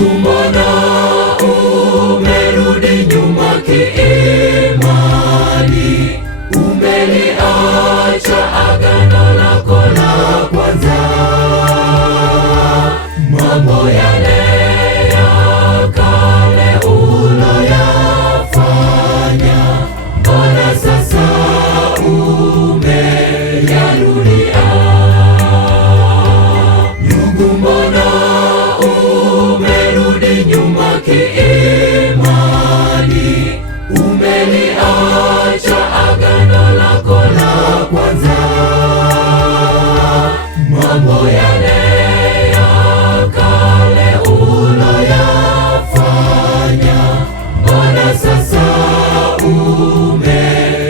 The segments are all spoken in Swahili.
mbona umerudi nyuma kiimani? Umeliacha agano lako la kwanza. Mambo yale ya kale uloyafanya, mbona sasa umeyarudia? Ndugu, mbona umerudi nyuma kiimani? Umeliacha agano lako la kwanza. Mambo yale ya kale uloyafanya, mbona sasa umeyarudia?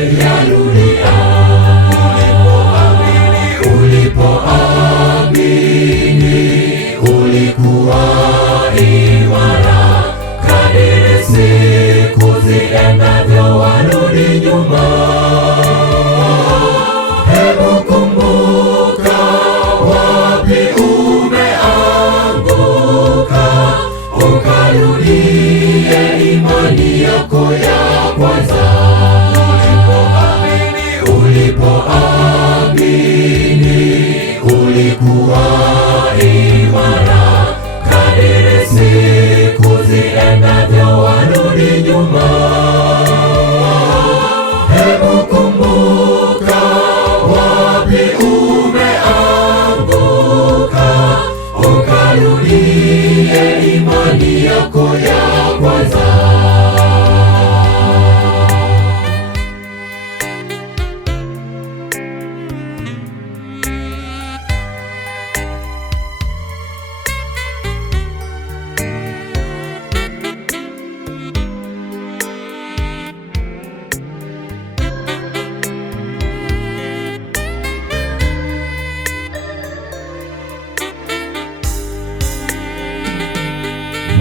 Ulipoamini ulikuwa imara, kadiri siku ziendavyo warudi nyuma. Hebu kumbuka wapi umeanguka, ukarudie imani yako ya kwanza. Ulipoamini ulikuwa imara, kadiri siku ziendavyo warudi nyuma. Hebu kumbuka wapi umeanguka, ukarudie imani yako ya kwanza.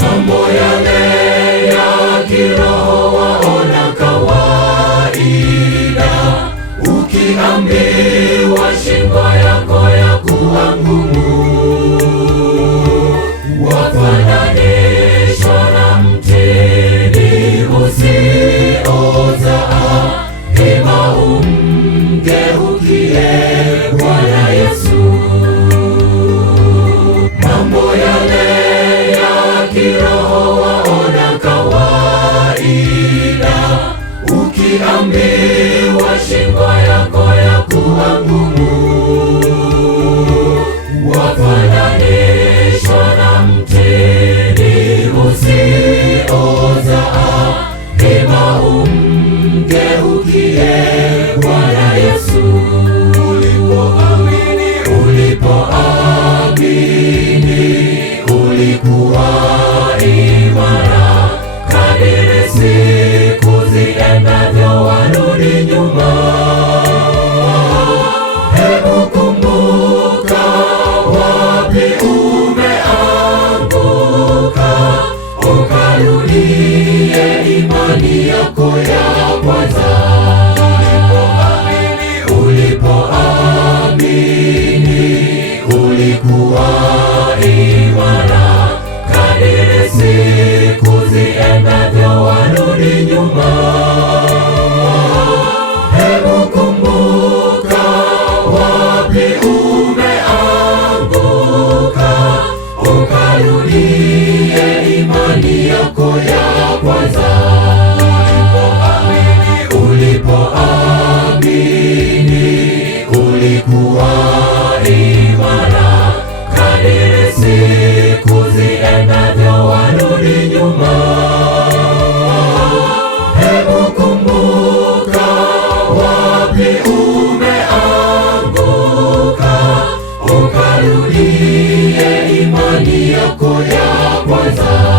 Mambo yale ya kiroho waona kawaida, ukiambiwa shingo yako ya kuwa ngumu, wafananishwa na mtini usiozaa. Hima umgeukie Bwana Yesu. Mambo yale kiroho waona kawaida, ukiambiwa shingo yako ya kuwa ngumu, wafananishwa na mtini usiozaa. Hima umgeukie Bwana Yesu. Ulipoamini ulikuwa imara, kadiri siku ziendavyo warudi nyuma. Hebu kumbuka wapi umeanguka, ukarudie imani yako ya kwanza. Ulipoamini ulikuwa imara, kadiri siku ziendavyo warudi nyuma. Hebu kumbuka wapi umeanguka, ukarudie imani yako ya kwanza. Ulipoamini ulikuwa imara, kadiri siku ziendavyo warudi nyuma. Hebu kumbuka wapi umeanguka, ukarudie imani yako ya kwanza.